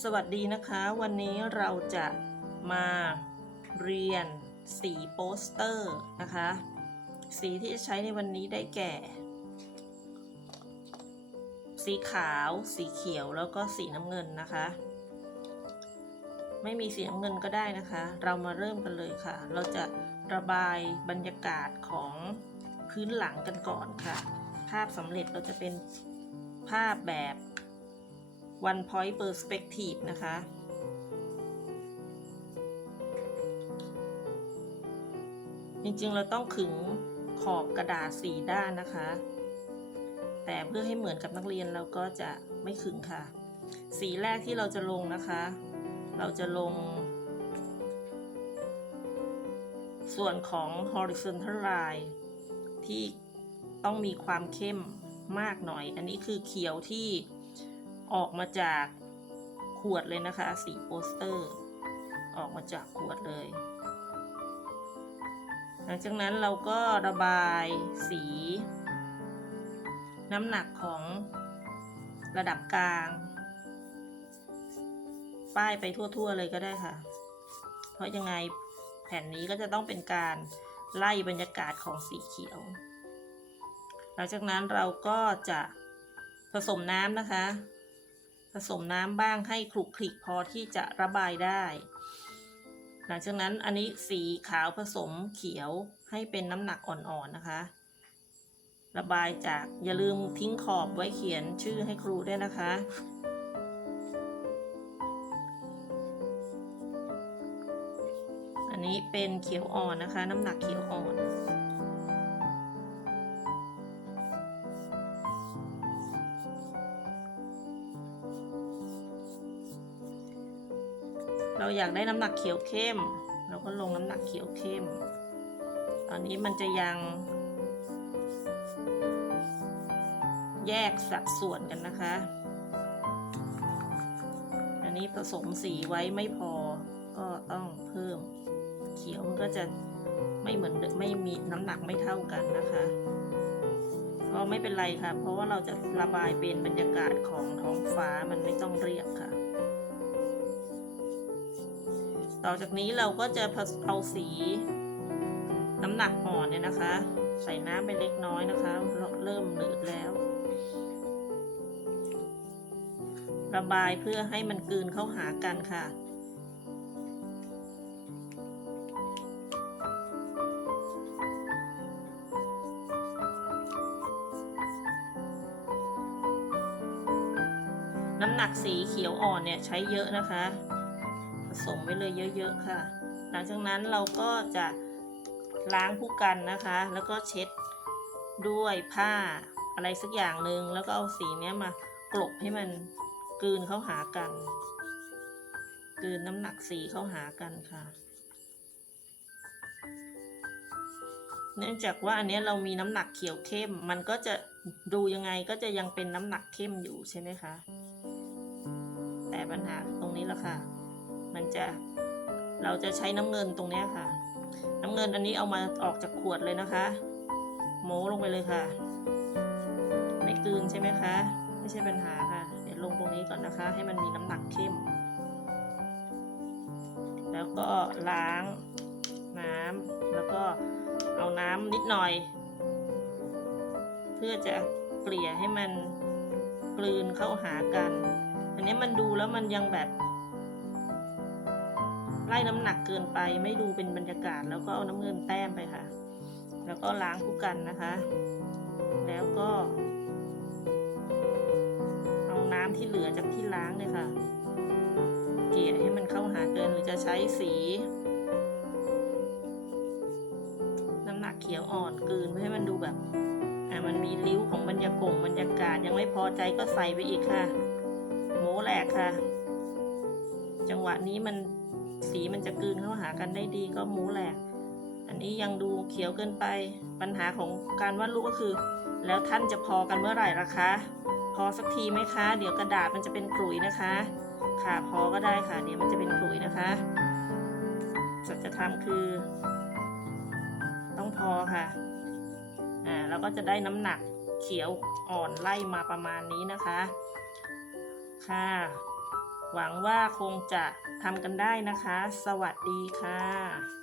สวัสดีนะคะ วันนี้เราจะมาเรียนสีโปสเตอร์นะคะ สีที่จะใช้ในวันนี้ได้แก่ สีขาว สีเขียวแล้วก็สีน้ำเงินนะคะ ไม่มีสีน้ำเงินก็ได้นะคะ เรามาเริ่มกันเลยค่ะ เราจะระบายบรรยากาศของพื้นหลังกันก่อนค่ะ ภาพสำเร็จเราจะเป็นภาพแบบ one point perspective นะคะ จริงๆ เราต้องขึงขอบกระดาษสีด้านนะคะ แต่เพื่อให้เหมือนกับนักเรียนเราก็จะไม่ขึงค่ะ สีแรกที่เราจะลงนะคะ เราจะลง ส่วนของ horizontal line ที่ต้องมีความเข้มมากหน่อย อันนี้คือเขียวที่ ออกมาจากขวดเลยนะคะ สีโปสเตอร์ ออกมาจากขวดเลย หลังจากนั้นเราก็ระบายสี น้ำหนักของระดับกลาง ป้ายไปทั่วๆเลยก็ได้ค่ะ เพราะยังไงแผ่นนี้ก็จะต้องเป็นการไล่บรรยากาศของสีเขียว หลังจากนั้นเราก็จะผสมน้ำนะคะ ผสมน้ำบ้างให้คลุกคลิกพอที่จะระบายได้ หลังจากนั้นอันนี้สีขาวผสมเขียวให้เป็นน้ำหนักอ่อนๆนะคะ ระบายจากอย่าลืมทิ้งขอบไว้เขียนชื่อให้ครูด้วยนะคะอันนี้เป็นเขียวอ่อนนะคะ น้ำหนักเขียวอ่อน เราอยากได้น้ำหนักเขียวเข้ม เราก็ลงน้ำหนักเขียวเข้ม ตอนนี้มันจะยัง แยกสัดส่วนกันนะคะ อันนี้ผสมสีไว้ไม่พอก็ต้องเพิ่ม เขียวมันก็จะไม่เหมือนไม่มีน้ำหนักไม่เท่ากันนะคะก็ไม่เป็นไรค่ะ เพราะว่าเราจะระบายเป็นบรรยากาศของท้องฟ้ามันไม่ต้องเรียบค่ะ ต่อจากนี้เราก็จะเอาสีน้ำหนักอ่อนเนี่ยนะคะ ใส่น้ำไปเล็กน้อยนะคะเริ่มหนืดแล้ว ระบายเพื่อให้มันกลืนเข้าหากันค่ะน้ำหนักสีเขียวอ่อนเนี่ยใช้เยอะนะคะ สมไว้เลยเยอะ ๆ ค่ะ หลังจากนั้นเราก็จะล้างผู้กันนะคะ แล้วก็เช็ดด้วยผ้าอะไรสักอย่างหนึ่งแล้วก็เอาสีเนี้ยมากลบให้มันกลืนเข้าหากันกลืนน้ำหนักสีเข้าหากันค่ะ เนื่องจากว่าอันนี้เรามีน้ำหนักเขียวเข้ม มันก็จะดูยังไงก็จะยังเป็นน้ำหนักเข้มอยู่ใช่ไหมคะ แต่ปัญหาตรงนี้แหละค่ะ มันจะเราจะใช้น้ำเงินตรงนี้ค่ะ น้ำเงินอันนี้เอามาออกจากขวดเลยนะคะ โม้ลงไปเลยค่ะ ไม่กลืนใช่ไหมคะ ไม่ใช่ปัญหาค่ะ เดี๋ยวลงตรงนี้ก่อนนะคะ ให้มันมีน้ำหนักเข้ม แล้วก็ล้างน้ำแล้วก็เอาน้ำนิดหน่อย เพื่อจะเกลี่ยให้มันกลืนเข้าหากัน อันนี้มันดูแล้วมันยังแบบ ไล่น้ำหนักเกินไป ไม่ดูเป็นบรรยากาศ แล้วก็เอาน้ำเงินแต้มไปค่ะ แล้วก็ล้างผู้กันนะคะ แล้วก็ เอาน้ำที่เหลือจากที่ล้างเนี่ยค่ะ เกลี่ยให้มันเข้าหาเกินหรือจะใช้สี น้ำหนักเขียวอ่อนกลืนเพื่อให้มันดูแบบอะมันมีริ้วของบรรยากาศบรรยากาศยังไม่พอใจก็ใส่ไปอีกค่ะ โมแหลกค่ะ จังหวะนี้มัน สีมันจะกลืนเข้าหากันได้ดีก็หมูแหลก อันนี้ยังดูเขียวเกินไป ปัญหาของการวาดรูปก็คือ แล้วท่านจะพอกันเมื่อไหร่ล่ะคะ พอสักทีไหมคะ เดี๋ยวกระดาษมันจะเป็นกลุยนะคะ ค่ะพอก็ได้ค่ะ เดี๋ยวมันจะเป็นกลุยนะคะ สัจธรรมคือ ต้องพอค่ะ อ่าเราก็จะได้น้ำหนักเขียวอ่อนไล่มาประมาณนี้นะคะ ค่ะ หวังว่าคงจะทำกันได้นะคะ สวัสดีค่ะ